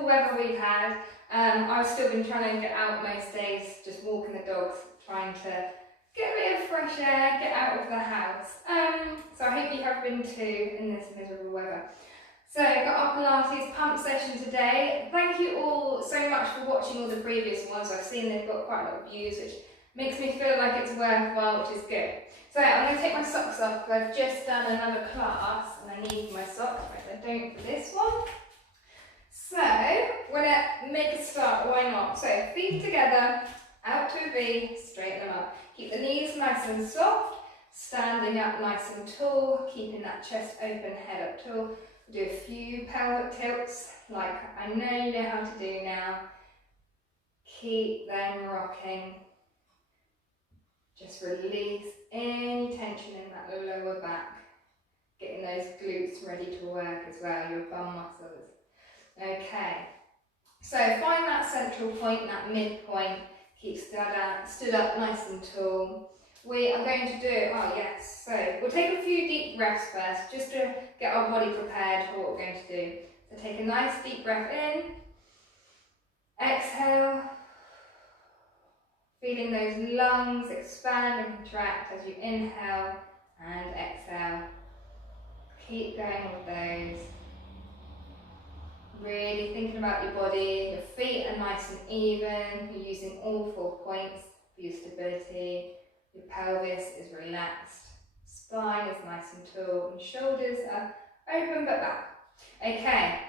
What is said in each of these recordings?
miserable weather we've had, I've still been trying to get out most days, just walking the dogs, trying to get a bit of fresh air, get out of the house. So I hope you have been too in this miserable weather. So I got our Pilates pump session today. Thank you all so much for watching all the previous ones. I've seen they've got quite a lot of views, which makes me feel like it's worthwhile, which is good. So I'm going to take my socks off because I've just done another class and I need my socks, but I don't for this one. So we're going to make a start, why not? So feet together, out to a V, straighten them up. Keep the knees nice and soft, standing up nice and tall, keeping that chest open, head up tall. Do a few pelvic tilts like I know you know how to do now. Keep them rocking. Just release any tension in that lower back. Getting those glutes ready to work as well, your bum muscles. Okay, so find that central point, that midpoint. Keep stood up nice and tall. We are going to do, oh yes, so we'll take a few deep breaths first, just to get our body prepared for what we're going to do. So take a nice deep breath in, exhale, feeling those lungs expand and contract as you inhale and exhale. Keep going with those. Really thinking about your body, your feet are nice and even, you're using all 4 points for your stability. Your pelvis is relaxed, spine is nice and tall, and shoulders are open but back. Okay,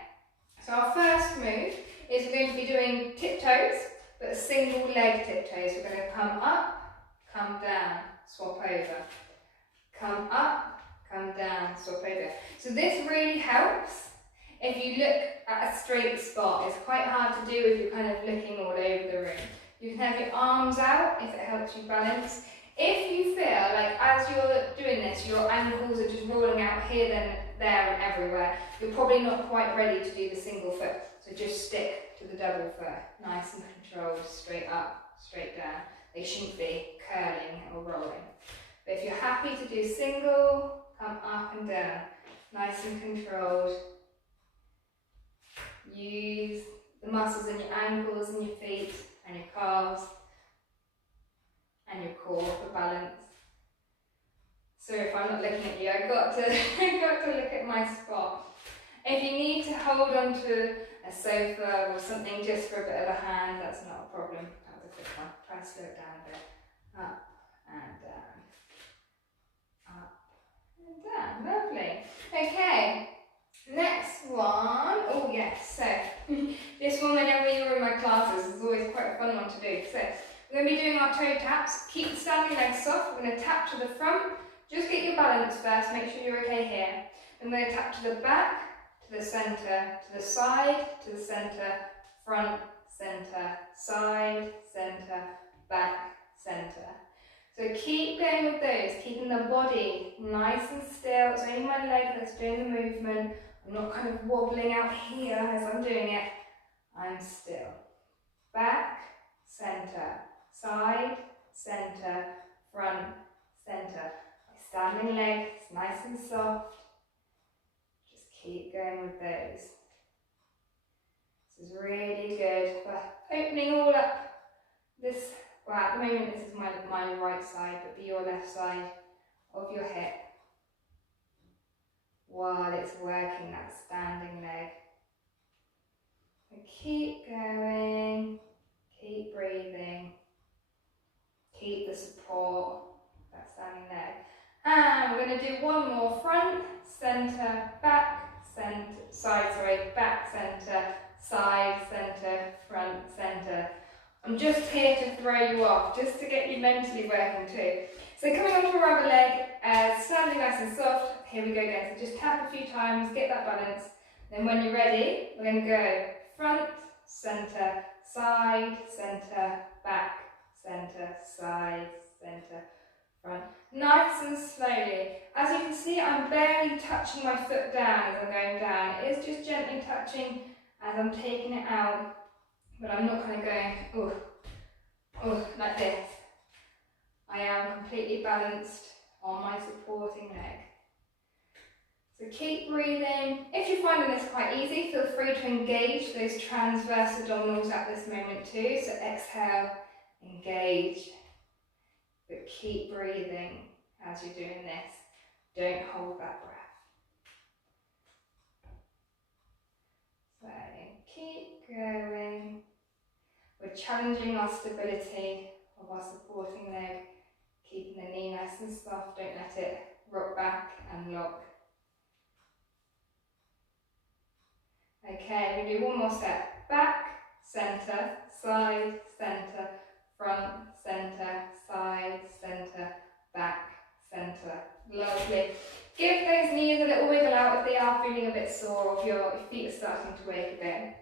so our first move is we're going to be doing tiptoes, but a single leg tiptoes. We're going to come up, come down, swap over. Come up, come down, swap over. So this really helps if you look at a straight spot. It's quite hard to do if you're kind of looking all over the room. You can have your arms out if it helps you balance. If you feel like as you're doing this, your ankles are just rolling out here, then there and everywhere, you're probably not quite ready to do the single foot. So just stick to the double foot, nice and controlled, straight up, straight down. They shouldn't be curling or rolling. But if you're happy to do single, come up and down, nice and controlled. Use the muscles in your ankles and your feet and your calves and your core for balance. So if I'm not looking at you, I've got to, look at my spot. If you need to hold onto a sofa or something just for a bit of a hand, that's not a problem. That was a quick one. Try to slow it down a bit. Up and down. Up and down. Lovely. Okay. Next one. Oh yes. So this one, whenever you're in my classes, is always quite a fun one to do. So we're going to be doing our toe taps. Keep the standing legs soft. We're going to tap to the front. Just get your balance first. Make sure you're okay here. Then we're going to tap to the back, to the centre, to the side, to the centre, front, centre, side, centre, back, centre. So keep going with those, keeping the body nice and still. It's only my leg that's doing the movement. I'm not kind of wobbling out here as I'm doing it. I'm still. Back, centre, side, centre, front, centre. My standing leg is nice and soft. Just keep going with those. This is really good for opening all up this. Well, at the moment this is my right side, but be your left side of your hip while it's working that standing leg. So keep going, keep breathing, keep the support, that standing leg. And we're going to do one more, front, centre, back, centre, side, back, centre, side, centre, front, centre. I'm just here to throw you off, just to get you mentally working too. So coming onto our other leg, standing nice and soft, here we go again. So just tap a few times, get that balance. Then when you're ready, we're going to go front, centre, side, centre, back, centre, side, centre, front. Nice and slowly. As you can see, I'm barely touching my foot down as I'm going down. It is just gently touching as I'm taking it out. But I'm not kind of going, like this. I am completely balanced on my supporting leg. So keep breathing. If you're finding this quite easy, feel free to engage those transverse abdominals at this moment too. So exhale, engage, but keep breathing as you're doing this. Don't hold that breath. So keep going. We're challenging our stability of our supporting leg, keeping the knee nice and soft. Don't let it rock back and lock. Okay, we do one more step. Back, centre, side, centre, front, centre, side, centre, back, centre. Lovely. Give those knees a little wiggle out if they are feeling a bit sore, if your feet are starting to wake a bit.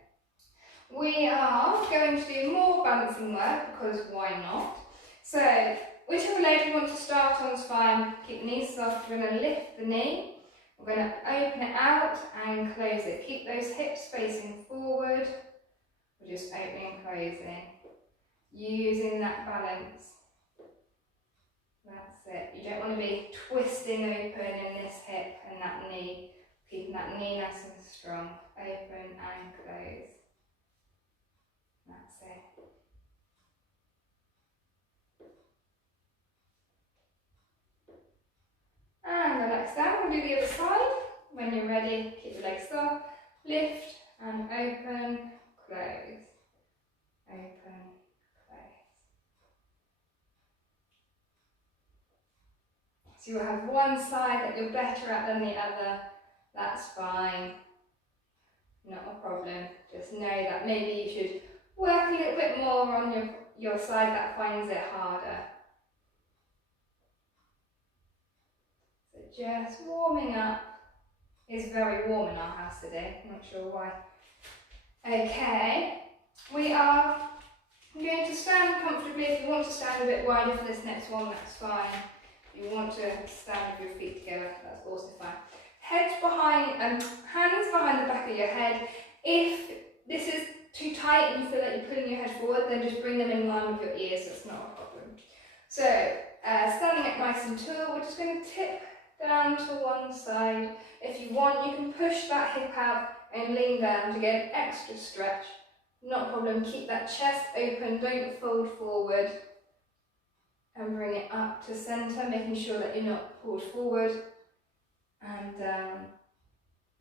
We are going to do more balancing work, because why not? So, whichever leg you want to start on is fine. Keep the knees soft. We're going to lift the knee. We're going to open it out and close it. Keep those hips facing forward. We're just opening and closing. Using that balance. That's it. You don't want to be twisting open in this hip and that knee. Keeping that knee nice and strong. Open and close. That's it. And relax down. We'll do the other side. When you're ready, keep the legs soft. Lift and open, close. Open, close. So you'll have one side that you're better at than the other. That's fine. Not a problem. Just know that maybe you should work a little bit more on your side that finds it harder. So just warming up. It's very warm in our house today. I'm not sure why. Okay, we are going to stand comfortably. If you want to stand a bit wider for this next one, that's fine. If you want to stand with your feet together, that's also fine. Head behind, hands behind the back of your head. If this is too tight and you feel like you're pulling your head forward, then just bring them in line with your ears. That's not a problem. So, standing up nice and tall, we're just going to tip down to one side. If you want, you can push that hip out and lean down to get an extra stretch. Not a problem. Keep that chest open, don't fold forward. And bring it up to centre, making sure that you're not pulled forward and down.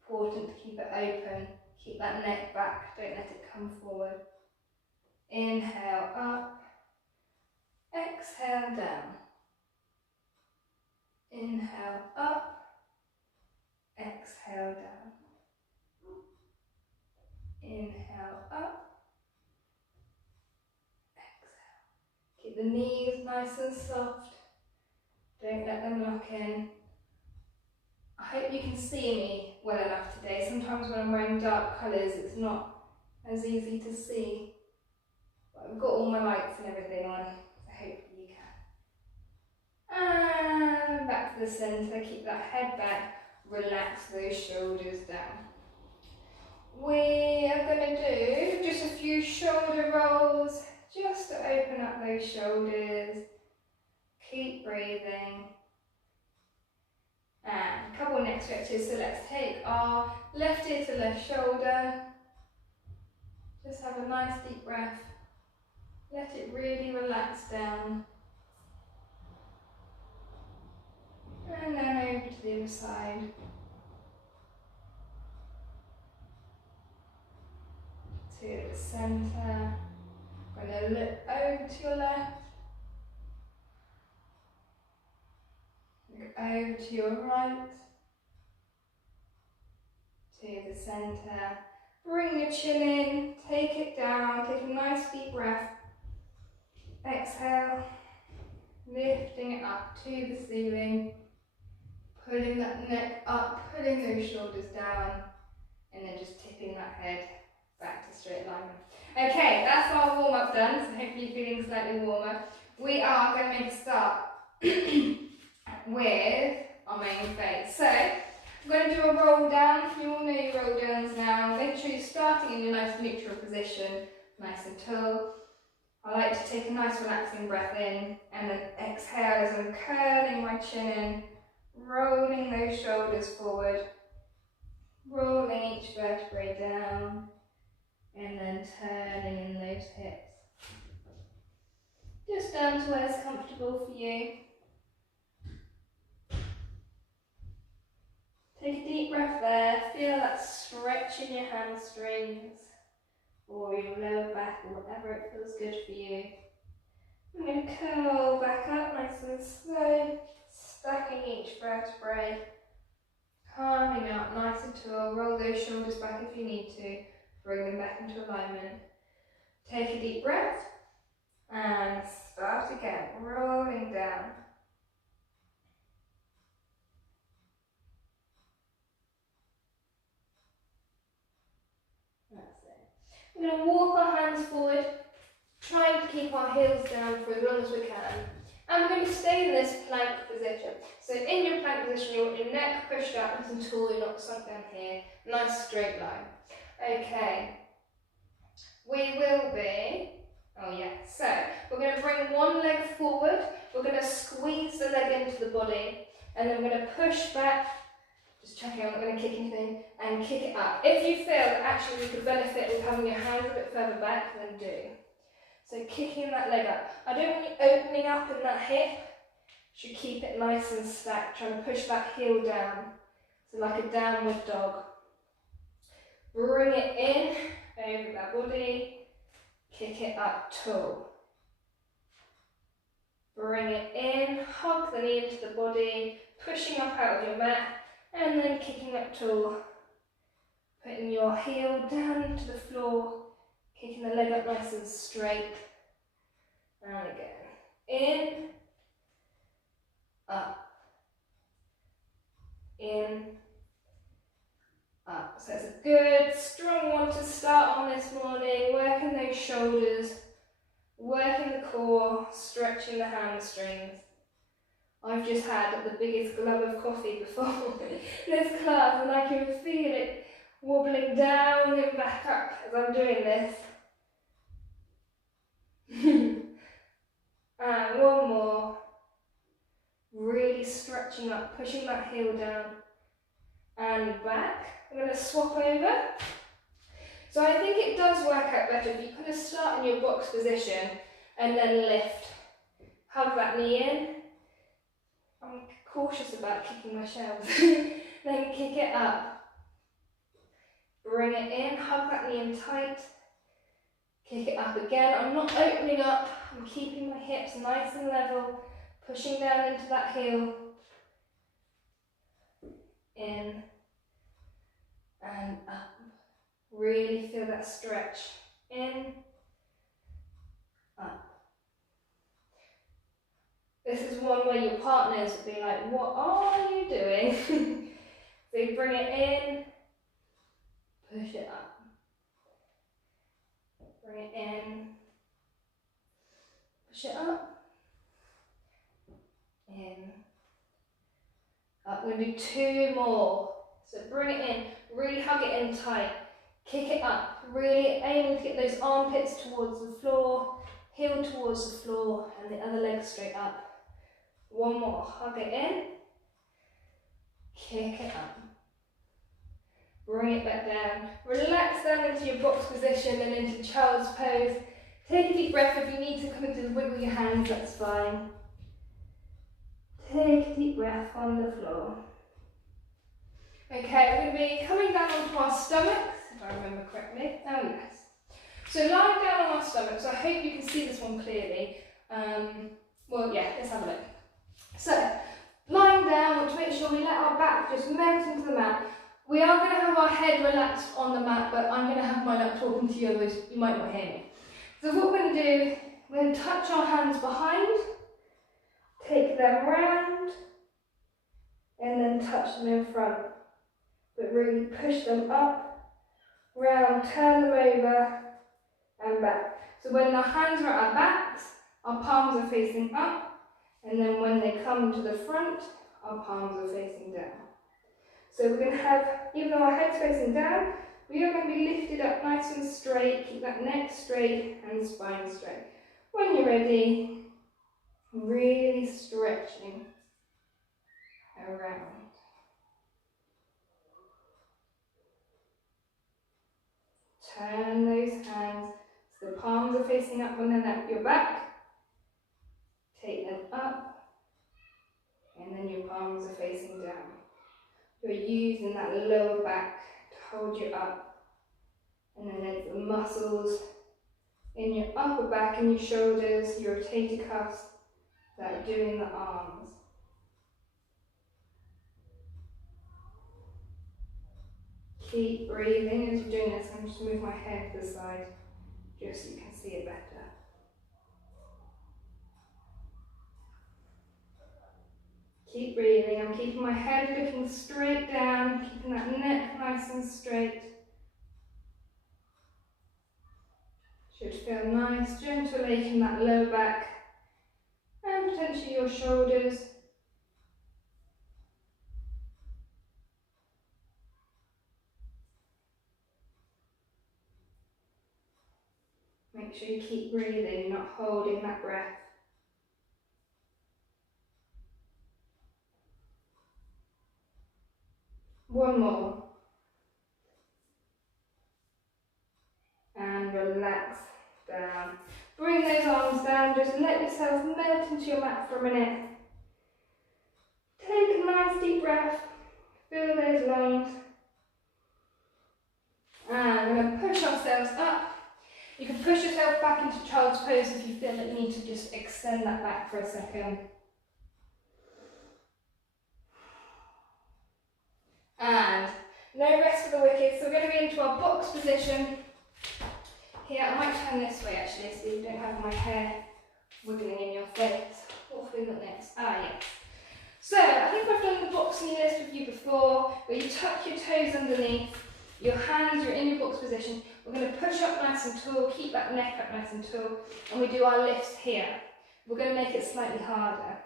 Important to keep it open. Keep that neck back, don't let it come forward. Inhale up, exhale down. Inhale up, exhale down. Inhale up, exhale. Keep the knees nice and soft. Don't let them lock in. I hope you can see me well enough today. Sometimes when I'm wearing dark colours, it's not as easy to see. But I've got all my lights and everything on, so hopefully you can. And back to the centre. Keep that head back. Relax those shoulders down. We are going to do just a few shoulder rolls, just to open up those shoulders. Keep breathing. And a couple neck stretches, so let's take our left ear to left shoulder. Just have a nice deep breath. Let it really relax down. And then over to the other side. To the centre. I'm going to look over to your left. Look over to your right. To the centre. Bring your chin in, take it down, take a nice deep breath. Exhale, lifting it up to the ceiling. Pulling that neck up, pulling those shoulders down, and then just tipping that head back to straight alignment. Okay, that's our warm-up done, so hopefully you're feeling slightly warmer. We are going to make a start with our main phase. So, I'm going to do a roll down. You all know your roll downs now. Make sure you're starting in your nice neutral position, nice and tall. I like to take a nice relaxing breath in, and then exhale as I'm curling my chin in, rolling those shoulders forward, rolling each vertebrae down, and then turning in those hips. Just down to where it's comfortable for you. Take a deep breath there, feel that stretch in your hamstrings or your lower back or whatever it feels good for you. I'm going to curl back up nice and slow, stacking each vertebrae, calming out nice and tall, roll those shoulders back if you need to, bring them back into alignment. Take a deep breath and start again, rolling down. That's it. We're going to walk our hands forward, trying to keep our heels down for as long as we can. And we're going to stay in this plank position. So in your plank position, you want your neck pushed up nice and tall, you're not sunk down here. Nice straight line. Okay. We will be, oh yeah, so we're going to bring one leg forward, we're going to squeeze the leg into the body, and then we're going to push back, just checking I'm not going to kick anything, and kick it up. If you feel that actually you could benefit with having your hands a bit further back, then do. So kicking that leg up. I don't want you opening up in that hip, you should keep it nice and stacked, trying to push that heel down, so like a downward dog. Bring it in, over that body, kick it up tall. Bring it in, hug the knee into the body, pushing up out of your mat, and then kicking up tall. Putting your heel down into the floor, kicking the leg up nice and straight. And again. In, up, in, up. So it's a good, strong one to start on this morning, working those shoulders, working the core, stretching the hamstrings. I've just had the biggest glug of coffee before this class and I can feel it wobbling down and back up as I'm doing this. And one more. Really stretching up, pushing that heel down and back. I'm going to swap over. So I think it does work out better if you kind of start in your box position and then lift. Hug that knee in. I'm cautious about kicking my shells. Then kick it up. Bring it in, hug that knee in tight. Kick it up again. I'm not opening up, I'm keeping my hips nice and level, pushing down into that heel. In and up. Really feel that stretch. In, up. This is one where your partners would be like, what are you doing? So you bring it in, push it up. Bring it in, push it up, in, up. We're going to do two more. So bring it in, really hug it in tight, kick it up, really aiming to get those armpits towards the floor, heel towards the floor, and the other leg straight up. One more, hug it in, kick it up. Bring it back down. Relax down into your box position and into child's pose. Take a deep breath. If you need to come into wiggle your hands, that's fine. Take a deep breath on the floor. Okay, we're going to be coming down onto our stomachs, if I remember correctly. Oh yes. So lying down on our stomachs, I hope you can see this one clearly. Well, yeah, let's have a look. So, lying down, to make sure we let our back just melt into the mat. We are going to have our head relaxed on the mat, but I'm going to have mine up talking to you, otherwise you might not hear me. So what we're going to do, we're going to touch our hands behind, take them round, and then touch them in front. But really push them up, round, turn them over, and back. So when our hands are at our backs, our palms are facing up, and then when they come to the front, our palms are facing down. So we're going to have, even though our head's facing down, we are going to be lifted up nice and straight, keep that neck straight and spine straight. When you're ready, really stretching around. facing up and then at your back. Take them up, and then your palms are facing down. You're using that lower back to hold you up, and then it's the muscles in your upper back and your shoulders, your rotator cuffs, that are doing the arms. Keep breathing as you're doing this. I'm just move my head to the side just so you can see it better. Keep breathing. I'm keeping my head looking straight down, keeping that neck nice and straight. Should feel nice, gentle ache in that lower back and potentially your shoulders. Make sure you keep breathing, not holding that breath. One more. And relax down. Bring those arms down, just let yourself melt into your mat for a minute. Take a nice deep breath, fill those lungs. And we're going to push ourselves up. You can push yourself back into child's pose if you feel that you need to just extend that back for a second. And no rest for the wicked, so we're going to be into our box position. Here, I might turn this way actually so you don't have my hair wiggling in your face. What have we got next? Ah, yes. So, I think I've done the boxing list with you before, where you tuck your toes underneath, your hands, you're in your box position. We're going to push up nice and tall, keep that neck up nice and tall, and we do our lifts here. We're going to make it slightly harder.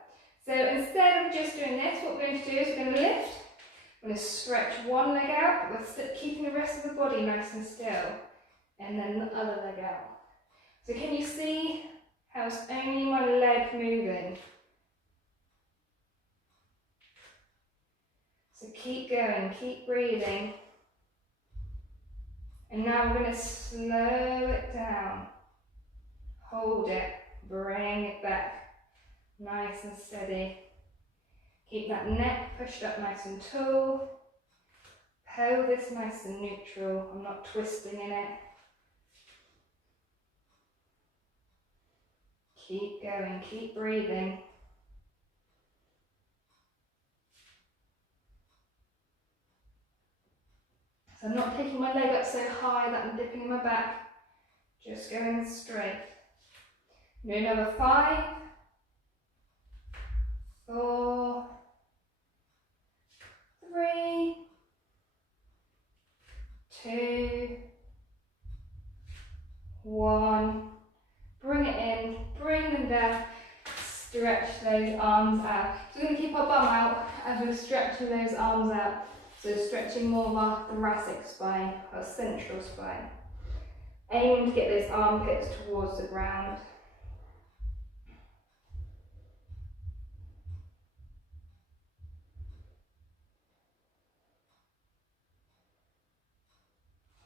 So instead of just doing this, what we're going to do is we're going to lift, we're going to stretch one leg out, but we're keeping the rest of the body nice and still, and then the other leg out. So can you see how it's only my leg moving? So keep going, keep breathing. And now we're going to slow it down. Hold it, bring it back. Nice and steady. Keep that neck pushed up nice and tall. Pelvis nice and neutral. I'm not twisting in it. Keep going, keep breathing. So I'm not picking my leg up so high that I'm dipping in my back. Just going straight. Do another 5, 4, 3, 2, 1. Bring it in, bring them down, stretch those arms out. So we're going to keep our bum out as we're stretching those arms out. So stretching more of our thoracic spine, our central spine. Aiming to get those armpits towards the ground.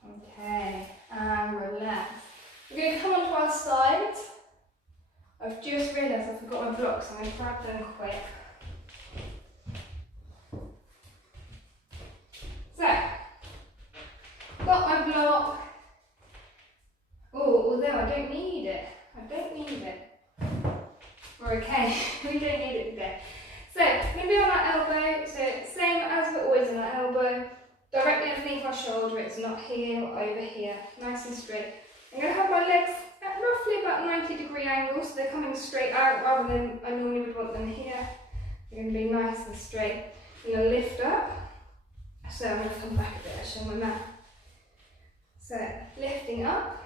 Okay, and relax. We're going to come onto our sides. I've just realised I forgot my blocks, so I'm going to grab them quick. So, got my block. Oh, although I don't need it. We're okay, we don't need it today. So, we're going to be on our elbow, so same as we're always in our elbow. Directly underneath our shoulder, it's not here or over here, nice and straight. I'm going to have my legs at roughly about 90-degree angles, so they're coming straight out rather than I normally would want them here. They're going to be nice and straight. I'm going to lift up. So I'm going to come back a bit, I'll show my mat. So lifting up.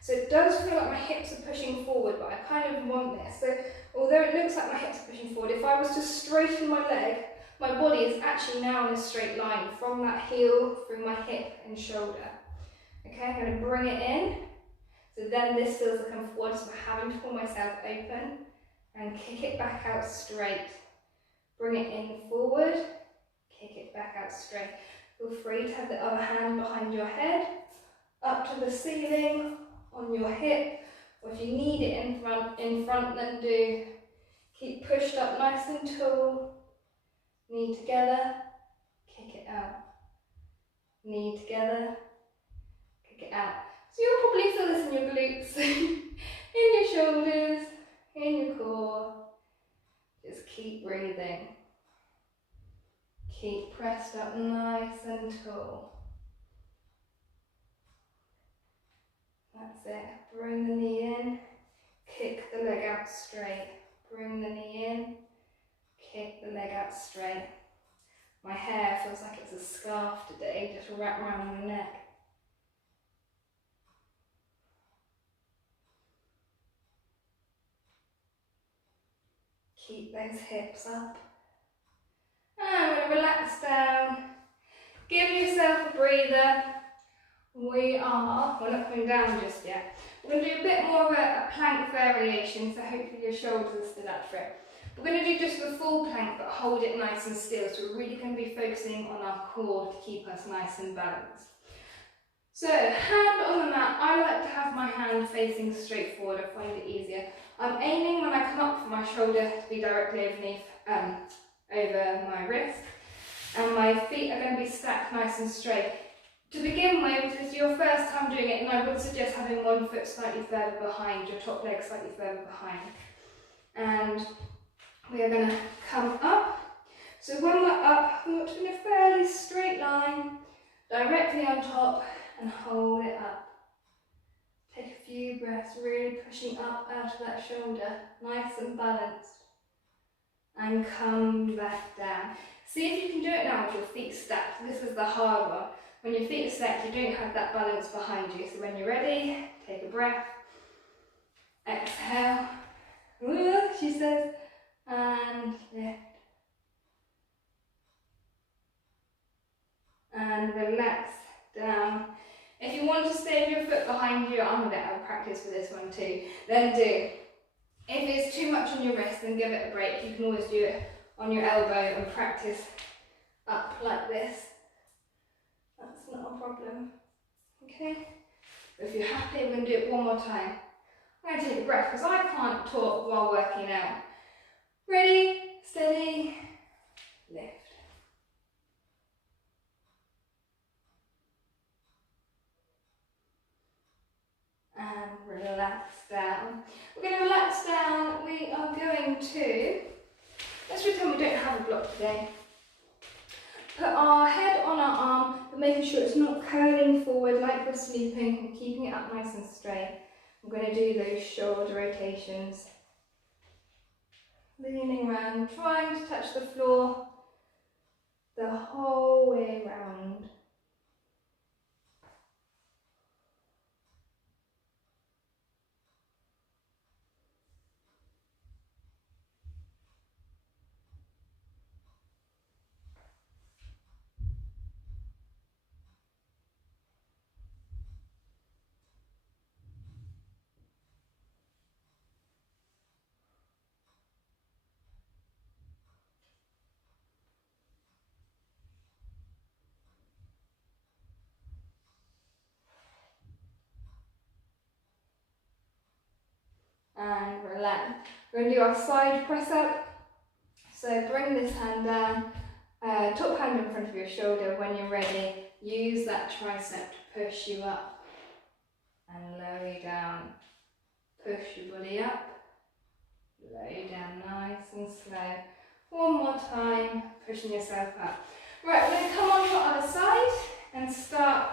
So it does feel like my hips are pushing forward, but I kind of want this. So although it looks like my hips are pushing forward, if I was to straighten my leg, my body is actually now in a straight line from that heel through my hip and shoulder. Okay, I'm going to bring it in. So then this feels like I'm forward, so I'm having to pull myself open and kick it back out straight. Bring it in forward, kick it back out straight. Feel free to have the other hand behind your head, up to the ceiling, on your hip, Or if you need it in front, then do. Keep pushed up nice and tall. Knee together, kick it out. Knee together, kick it out. So you'll probably feel this in your glutes, in your shoulders, in your core. Just keep breathing. Keep pressed up nice and tall. That's it. Bring the knee in, kick the leg out straight. Bring the knee in, kick the leg out straight. My hair feels like it's a scarf today, just wrapped around my neck. Keep those hips up. And we're going to relax down. Give yourself a breather. We're not coming down just yet. We're going to do a bit more of a plank variation, so hopefully your shoulders are stood up for it. We're going to do just the full plank, but hold it nice and still. So we're really going to be focusing on our core to keep us nice and balanced. So, hand on the mat. I like to have my hand facing straight forward. I find it easier. I'm aiming when I come up for my shoulder to be directly over my wrist. And my feet are going to be stacked nice and straight. To begin with, if it's your first time doing it, and I would suggest having one foot slightly further behind, your top leg slightly further behind. And we are going to come up. So when we're up, we want to in a fairly straight line, directly on top, and hold it up. Take a few breaths, really pushing up out of that shoulder, nice and balanced. And come back down. See if you can do it now with your feet stacked. This is the hard one. When your feet are stacked, you don't have that balance behind you. So when you're ready, take a breath. Exhale. Ooh, she says. And lift. And relax down. If you want to stay with your foot behind you, I'm going to have practice for this one too, then do. If it's too much on your wrist, then give it a break. You can always do it on your elbow and practice up like this. That's not a problem. Okay? But if you're happy, we're going to do it one more time. I'm going to take a breath because I can't talk while working out. Ready, steady, lift. And relax down. We're going to relax down. We are going to, let's pretend we don't have a block today. Put our head on our arm, but making sure it's not curling forward like we're sleeping and keeping it up nice and straight. I'm going to do those shoulder rotations. Leaning around, trying to touch the floor the whole way round. And relax. We're going to do our side press up. So bring this hand down, top hand in front of your shoulder. When you're ready, use that tricep to push you up and lower you down. Push your body up, lower you down nice and slow. One more time, pushing yourself up. Right, we're going to come on to the other side and start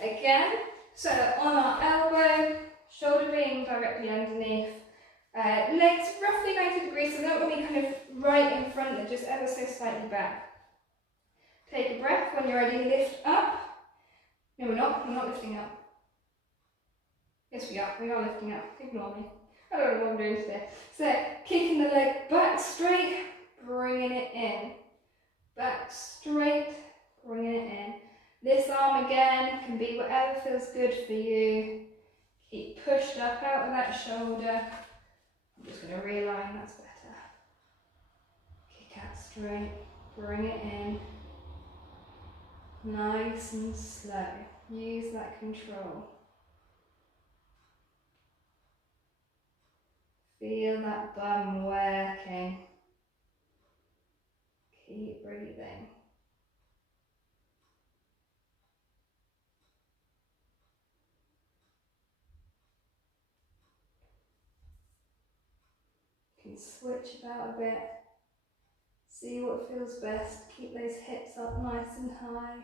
again. So on our elbow, shoulder being directly underneath, legs roughly 90 degrees, so they don't want to be kind of right in front, they're just ever so slightly back. Take a breath. When you're ready, lift up. No, we're not lifting up. Yes, we are lifting up. Ignore me. I don't know what I'm doing today. So, kicking the leg back straight, bringing it in. Back straight, bringing it in. This arm again can be whatever feels good for you. Keep pushed up out of that shoulder. I'm just going to realign, that's better. Kick out straight, bring it in. Nice and slow. Use that control. Feel that bum working. Keep breathing. You can switch about a bit. See what feels best. Keep those hips up nice and high.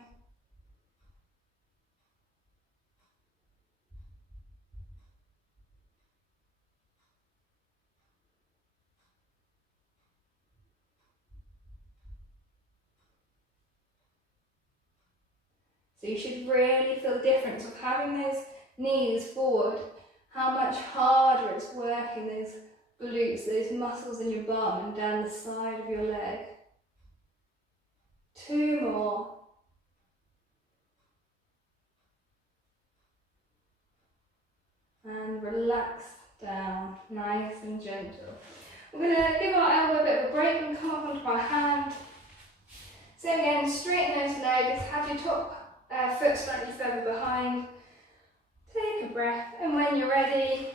So you should really feel the difference of having those knees forward, how much harder it's working those glutes, those muscles in your bum and down the side of your leg. 2 more. And relax down, nice and gentle. We're going to give our elbow a bit of a break and come up onto our hand. So again, straighten those legs, have your top foot slightly further behind. Take a breath, and when you're ready,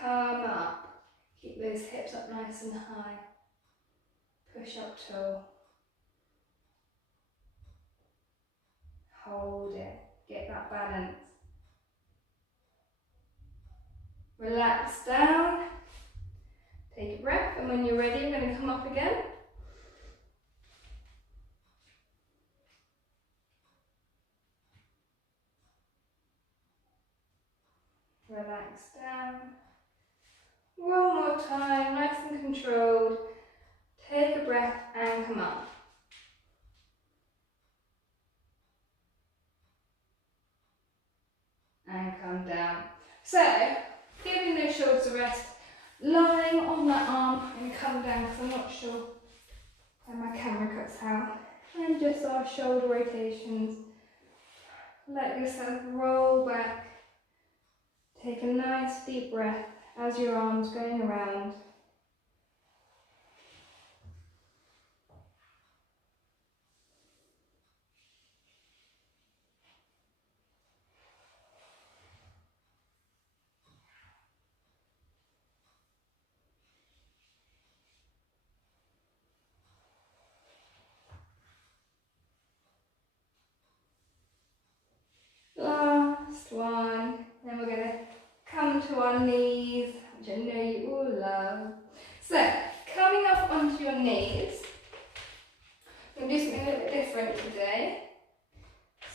come up. Keep those hips up nice and high. Push up tall. Hold it. Get that balance. Relax down. Take a breath, and when you're ready, you're going to come up again. Relax down. One more time, nice and controlled. Take a breath and come up. And come down. So, giving those shoulders a rest, lying on that arm and come down because I'm not sure where my camera cuts out. And just our shoulder rotations. Let yourself roll back. Take a nice deep breath as your arm's going around. Last one. Then we're going to come to our knees, which I know you all love. So, coming up onto your knees. I'm going to do something a little bit different today.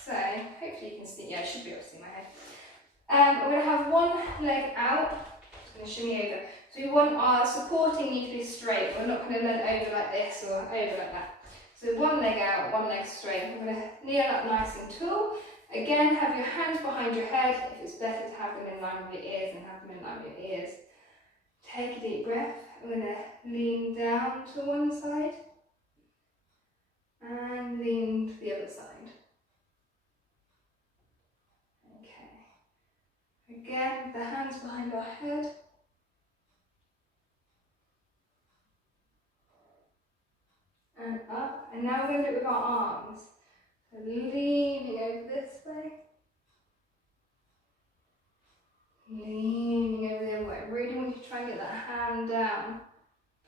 So, hopefully you can see, yeah, I should be able to see my head. We're going to have one leg out. Just going to shimmy over. So we want our supporting knee to be straight. We're not going to lean over like this or over like that. So one leg out, one leg straight. We're going to kneel up nice and tall. Again, have your hands behind your head. If it's better to have them in line with your ears, then have them in line with your ears. Take a deep breath. I'm going to lean down to one side and lean to the other side. Okay. Again, the hands behind our head. And up. And now we're going to do it with our arms. So leaning over this way. Leaning over the other way. I really want you to try and get that hand down.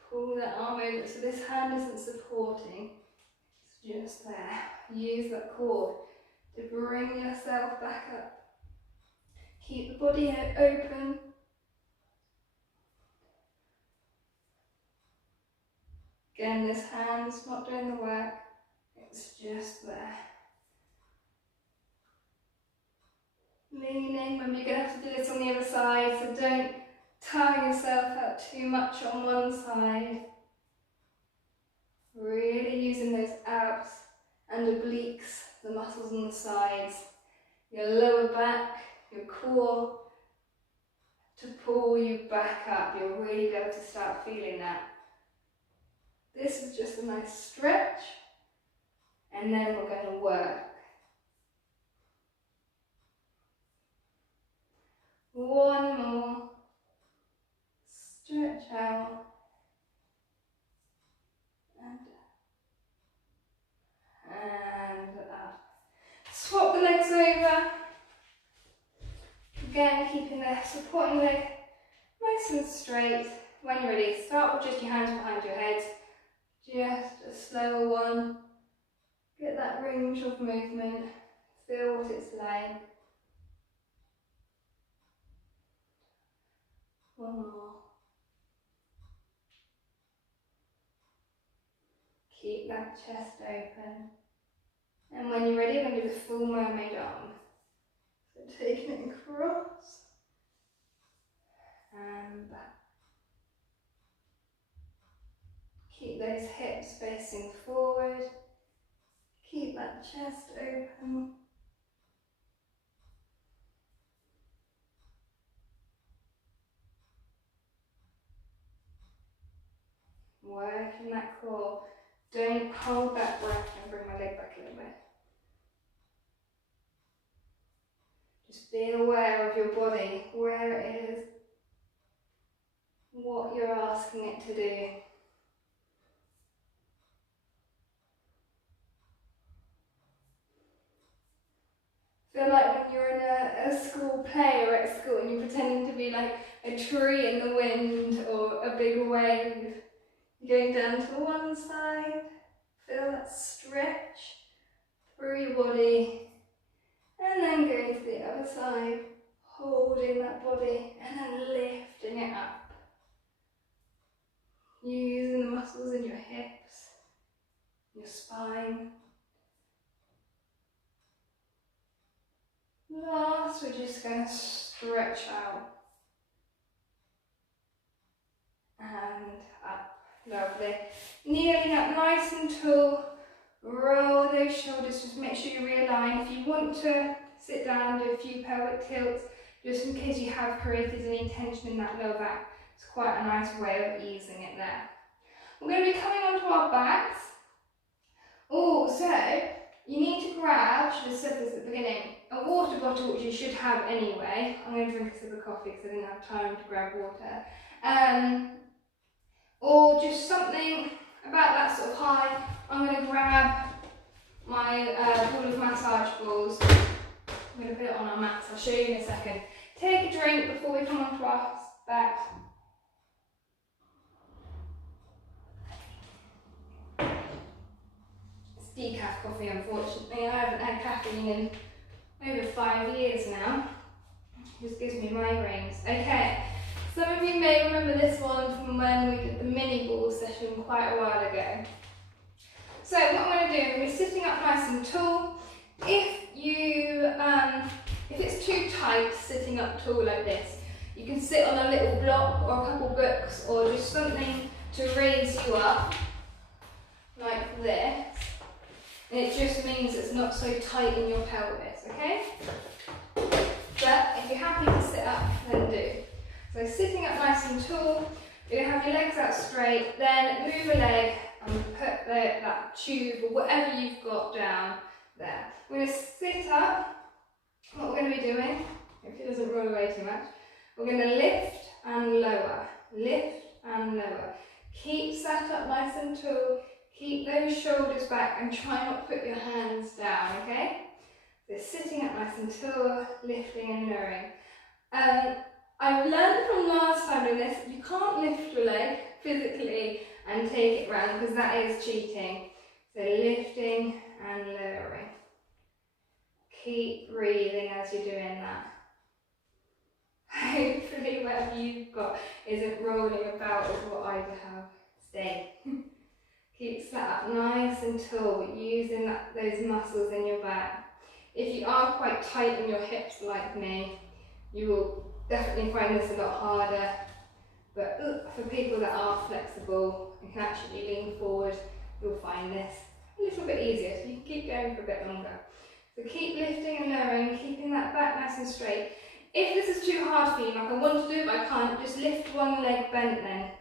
Pull that arm over so this hand isn't supporting. It's just there. Use that core to bring yourself back up. Keep the body open. Again, this hand's not doing the work. It's just there. Leaning, remember you're going to have to do this on the other side, so don't tire yourself out too much on one side. Really using those abs and obliques, the muscles on the sides, your lower back, your core, to pull you back up. You'll really be able to start feeling that. This is just a nice stretch, and then we're going to work. One more. Stretch out. And up. Swap the legs over. Again, keeping the supporting leg nice and straight. When ready, start with just your hands behind your head. Just a slower one. Get that range of movement. Feel what it's like. One more. Keep that chest open. And when you're ready, we're going to do the full mermaid arm. So taking it across. And back. Keep those hips facing forward. Keep that chest open. Working that core. Don't hold that breath and bring my leg back a little bit. Just be aware of your body, where it is, what you're asking it to do. Feel like when you're in a school play or at school and you're pretending to be like a tree in the wind or a big wave. You're going down to one side, feel that stretch through your body, and then going to the other side, holding that body and then lifting it up. Using the muscles in your hips, your spine. Last, we're just going to stretch out and up. Lovely. Kneeling up nice and tall. Roll those shoulders, just make sure you realign. If you want to sit down, do a few pelvic tilts, just in case you have created any tension in that lower back. It's quite a nice way of easing it there. We're going to be coming onto our backs. Oh, so you need to grab, should have said this at the beginning, a water bottle, which you should have anyway. I'm going to drink a sip of coffee because I didn't have time to grab water. Or just something about that sort of height. I'm going to grab my ball of massage balls. I'm going to put it on our mats. I'll show you in a second. Take a drink before we come onto our back. It's decaf coffee, unfortunately. I haven't had caffeine in over 5 years now. It just gives me migraines. Okay. Some of you may remember this one from when we did the mini ball session quite a while ago. So what I'm going to do, we're sitting up nice and tall. If it's too tight sitting up tall like this, you can sit on a little block or a couple books or just something to raise you up like this. And it just means it's not so tight in your pelvis, okay? But if you're happy to sit up, then do. So sitting up nice and tall, you're going to have your legs out straight, then move a leg and put that tube or whatever you've got down there. We're going to sit up. What we're going to be doing, if it doesn't roll away too much, we're going to lift and lower, lift and lower. Keep sat up nice and tall, keep those shoulders back and try not to put your hands down, okay? So sitting up nice and tall, lifting and lowering. I've learned from last time in this, you can't lift your leg physically and take it round because that is cheating. So lifting and lowering. Keep breathing as you're doing that. Hopefully whatever you've got isn't rolling about as what I have. Stay. Keep sat up nice and tall, using those muscles in your back. If you are quite tight in your hips like me, you will definitely find this a lot harder, but for people that are flexible and can actually lean forward, you'll find this a little bit easier, so you can keep going for a bit longer. So keep lifting and lowering, keeping that back nice and straight. If this is too hard for you, like I want to do it but I can't, just lift one leg bent then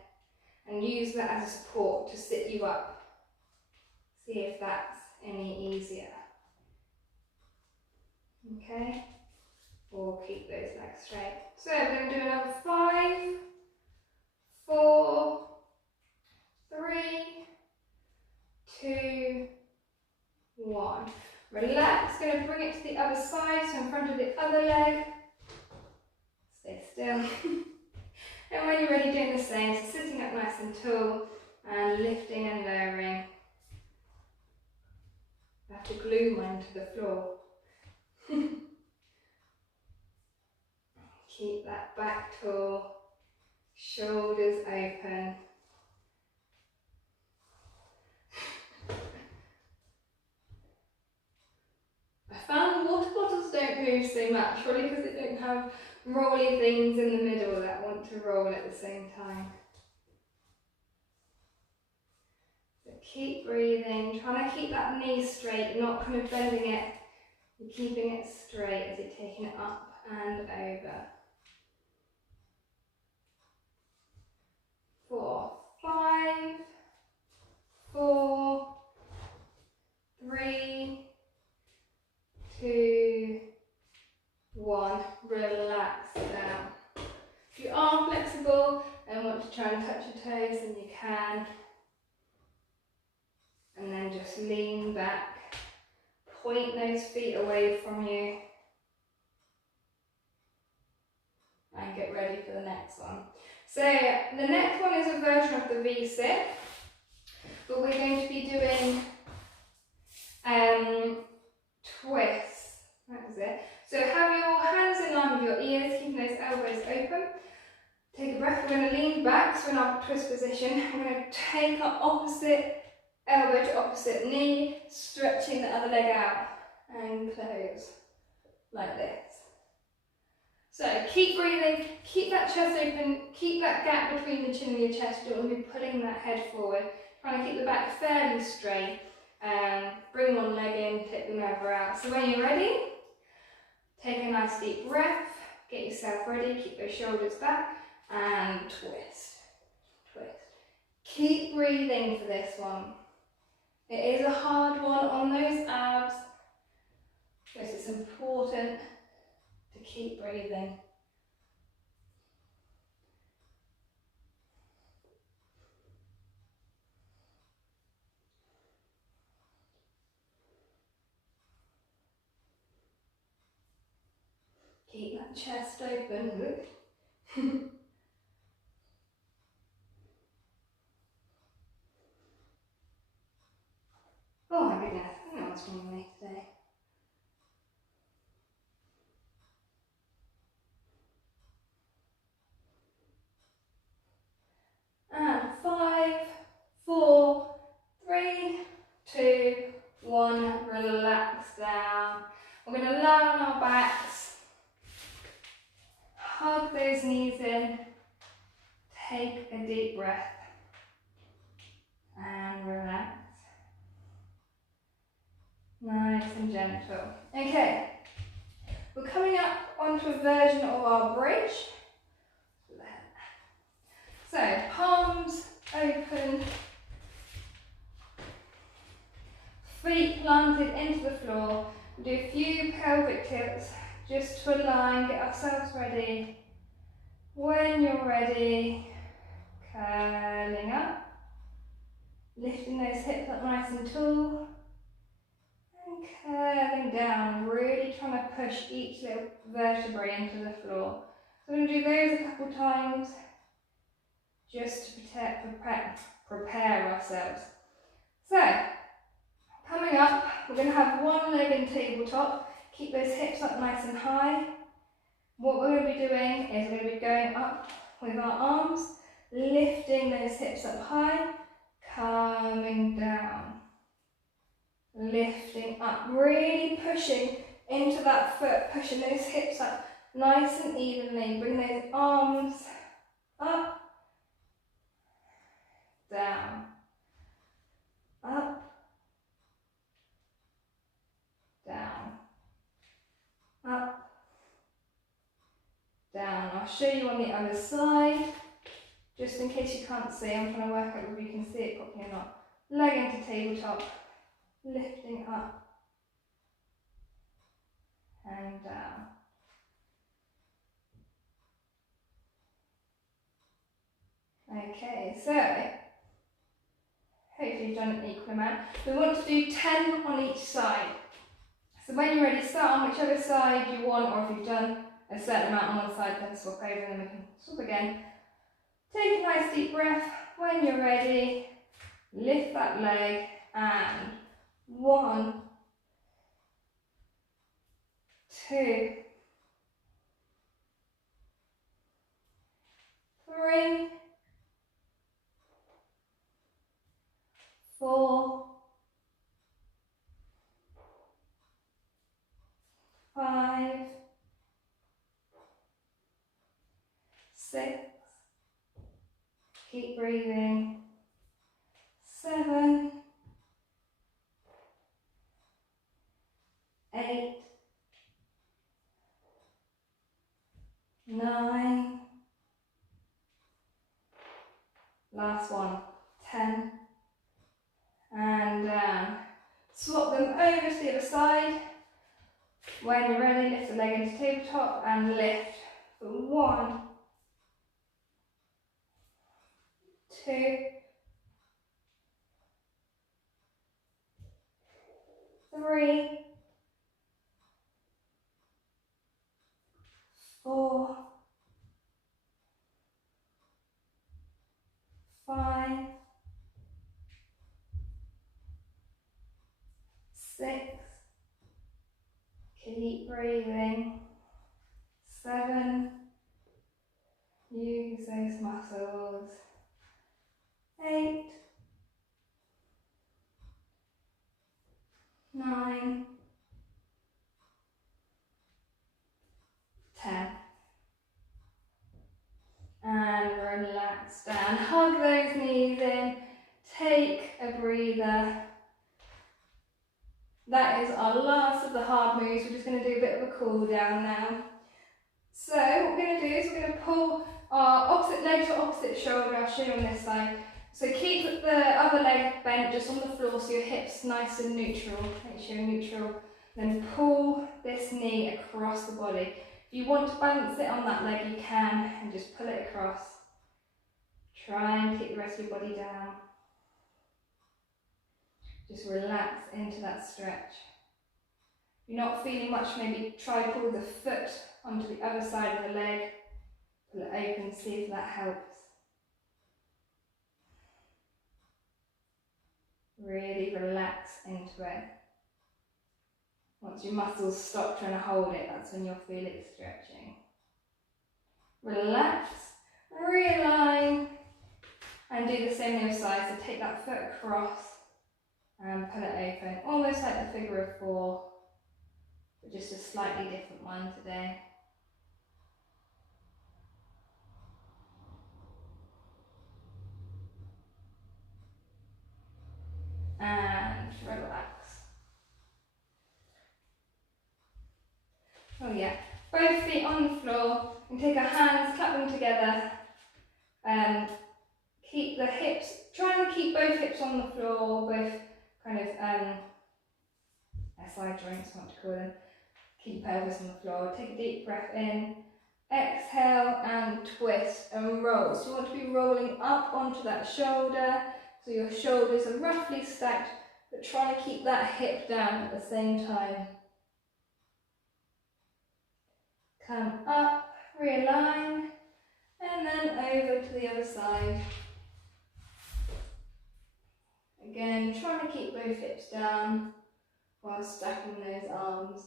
and use that as a support to sit you up. See if that's any easier. Okay? Or keep those legs straight. So we're going to do another 5, 4, 3, 2, 1. Relax, going to bring it to the other side, so in front of the other leg. Stay still. And And when you're ready, doing the same, so sitting up nice and tall and lifting and lowering. I have to glue mine to the floor. Keep that back tall, shoulders open. I found water bottles don't move so much, probably because they don't have rolly things in the middle that want to roll at the same time. So keep breathing, trying to keep that knee straight, not kind of bending it. You're keeping it straight as you're taking it up and over. 4, 5, 4, 3, 2, 1. Relax down. If you are flexible and want to try and touch your toes, then you can. And then just lean back. Point those feet away from you. And get ready for the next one. So the next one is a version of the V-sit, but we're going to be doing twists. That is it. So have your hands in line with your ears, keeping those elbows open. Take a breath. We're going to lean back, so in our twist position. We're going to take our opposite elbow to opposite knee, stretching the other leg out and close like this. So keep breathing, keep that chest open, keep that gap between the chin and your chest. You don't want to be pulling that head forward. Trying to keep the back fairly straight. Bring one leg in, tip the other out. So when you're ready, take a nice deep breath, get yourself ready, keep those shoulders back and twist, twist. Keep breathing for this one. It is a hard one on those abs, but it's important to keep breathing. Keep that chest open. Oh my goodness, I don't know what's wrong with me today. And 5, 4, 3, 2, 1. Relax down. We're going to lie on our backs. Hug those knees in. Take a deep breath. And relax. Nice and gentle. Okay. We're coming up onto a version of our bridge. So, palms open, feet planted into the floor. We'll do a few pelvic tilts just to align, get ourselves ready. When you're ready, curling up, lifting those hips up nice and tall, and curling down, really trying to push each little vertebrae into the floor. So we're going to do those a couple times, just to prepare ourselves. So, coming up, we're going to have one leg in tabletop. Keep those hips up nice and high. What we're going to be doing is we're going to be going up with our arms, lifting those hips up high, coming down, lifting up, really pushing into that foot, pushing those hips up nice and evenly. Bring those arms up, down, up, down, up, down. I'll show you on the other side, just in case you can't see. I'm trying to work out whether you can see it properly or not. Leg into tabletop, lifting up and down. Okay, so hopefully you've done an equal amount. We want to do 10 on each side. So when you're ready, start on whichever side you want, or if you've done a certain amount on one side, then swap over and then we can swap again. Take a nice deep breath. When you're ready, lift that leg and 1, 2, 3, 4, 5, 6, keep breathing, 7, 8, 9, last one, 10, and down. Swap them over to the other side. When you're ready, lift the leg into tabletop and lift for 1, 2, 3, 4, 5, 6, keep breathing, 7, use those muscles, 8, 9, 10. And relax down. Hug those knees in. Take a breather. That is our last of the hard moves. We're just going to do a bit of a cool down now. So what we're going to do is we're going to pull our opposite leg to opposite shoulder. I'll show you on this side. So keep the other leg bent just on the floor so your hips nice and neutral. Make sure you're neutral. Then pull this knee across the body. If you want to balance it on that leg, you can, and just pull it across. Try and keep the rest of your body down. Just relax into that stretch. If you're not feeling much, maybe try pull the foot onto the other side of the leg. Pull it open, see if that helps. Really relax into it. Once your muscles stop trying to hold it, that's when you'll feel it stretching. Relax, realign, and do the same on the other side. So take that foot across and pull it open, almost like the figure of 4, but just a slightly different one today. And relax. Oh yeah, both feet on the floor, and take our hands, clap them together, keep the hips, try and keep both hips on the floor, both kind of SI joints, I want to call them. Keep pelvis on the floor, take a deep breath in, exhale and twist and roll. So you want to be rolling up onto that shoulder, so your shoulders are roughly stacked, but try and keep that hip down at the same time. Come up, realign, and then over to the other side. Again, trying to keep both hips down while stacking those arms.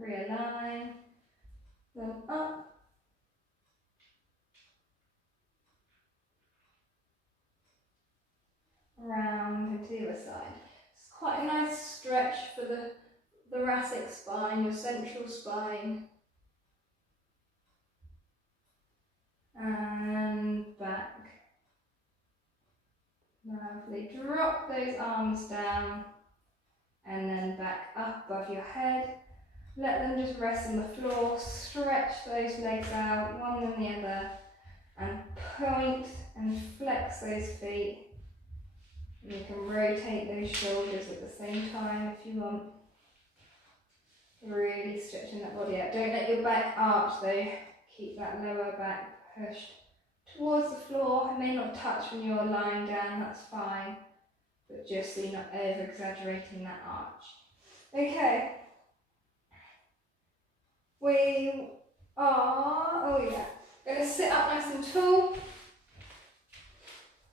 Realign, then up, round and to the other side. It's quite a nice stretch for the thoracic spine, your central spine. And back. Lovely. Drop those arms down and then back up above your head. Let them just rest on the floor. Stretch those legs out, one and the other, and point and flex those feet. And you can rotate those shoulders at the same time if you want. Really stretching that body out. Don't let your back arch though. Keep that lower back pushed towards the floor. It may not touch when you're lying down, that's fine. But just so you're not over exaggerating that arch. Okay. We are, oh yeah, going to sit up nice and tall,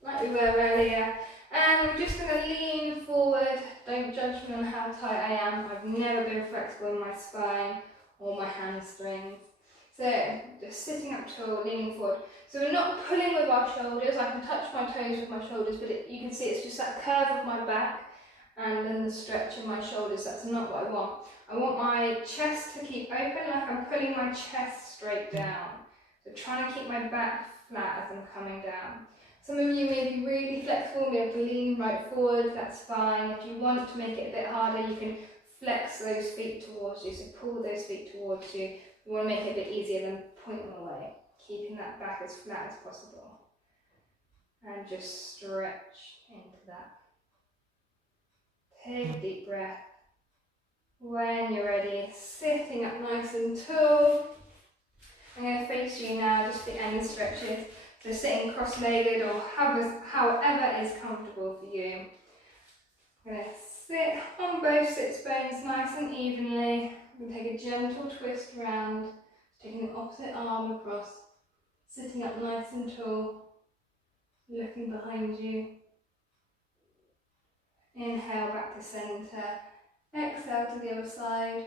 like we were earlier, and we're just going to lean forward. Don't judge me on how tight I am. I've never been flexible in my spine or my hamstrings. So just sitting up tall, leaning forward. So we're not pulling with our shoulders. I can touch my toes with my shoulders, but you can see it's just that curve of my back and then the stretch in my shoulders. That's not what I want. I want my chest to keep open, like I'm pulling my chest straight down. So trying to keep my back flat as I'm coming down. Some of you may be really flexible, be able to lean right forward, that's fine. If you want to make it a bit harder, you can flex those feet towards you, so pull those feet towards you. You want to make it a bit easier than point them away, keeping that back as flat as possible. And just stretch into that. Take a deep breath. When you're ready, sitting up nice and tall. I'm going to face you now, just the end stretches. So sitting cross-legged or however is comfortable for you. I'm going to sit on both sits bones nice and evenly. I'm going to take a gentle twist around, taking the opposite arm across, sitting up nice and tall, looking behind you. Inhale back to centre, exhale to the other side.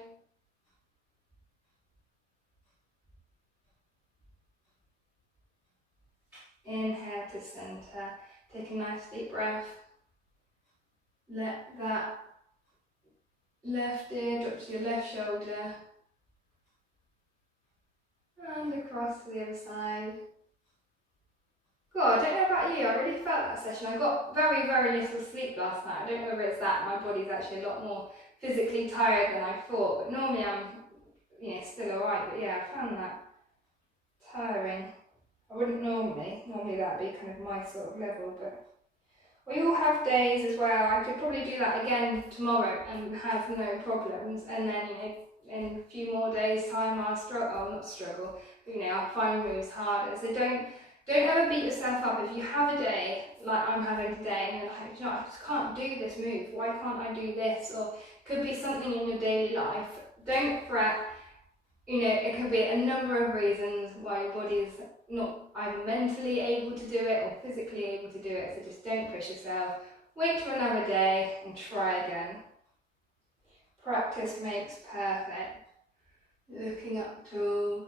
Inhale to centre, take a nice deep breath. Let that left ear drop to your left shoulder and across to the other side. God, I don't know about you, I really felt that session. I got very, very little sleep last night. I don't know whether it's that, my body's actually a lot more physically tired than I thought, but normally I'm, still alright, but yeah, I found that tiring. I wouldn't normally that'd be kind of my sort of level, but we all have days as well. I could probably do that again tomorrow and have no problems, and then in a few more days time I'll struggle, but I'll find moves harder. So don't ever beat yourself up if you have a day like I'm having today and you're like, I just can't do this move, why can't I do this? Or it could be something in your daily life. Don't fret. It could be a number of reasons why your body's not either mentally able to do it or physically able to do it, so just don't push yourself. Wait for another day and try again. Practice makes perfect. Looking up tall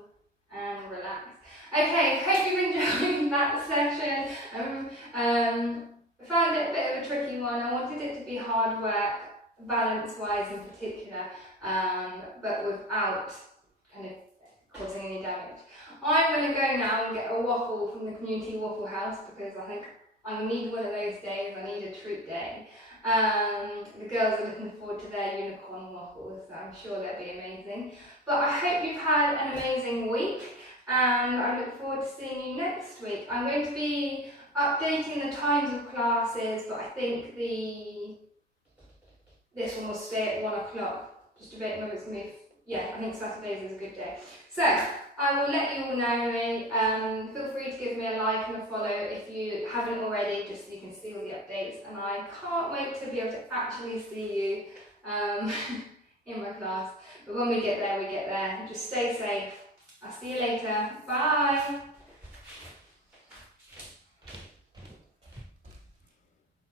and relax. Okay, hope you've enjoyed that session. Found it a bit of a tricky one. I wanted it to be hard work, balance-wise in particular, but without kind of causing any damage. I'm going to go now and get a waffle from the community waffle house because I think I need one of those days. I need a treat day. The girls are looking forward to their unicorn waffles, so I'm sure they'll be amazing. But I hope you've had an amazing week and I look forward to seeing you next week. I'm going to be updating the times of classes, but I think this one will stay at 1 o'clock. Just a bit, maybe it's moved. Yeah, I think Saturdays is a good day. So, I will let you all know. Feel free to give me a like and a follow if you haven't already, just so you can see all the updates. And I can't wait to be able to actually see you in my class. But when we get there, we get there. Just stay safe. I'll see you later. Bye.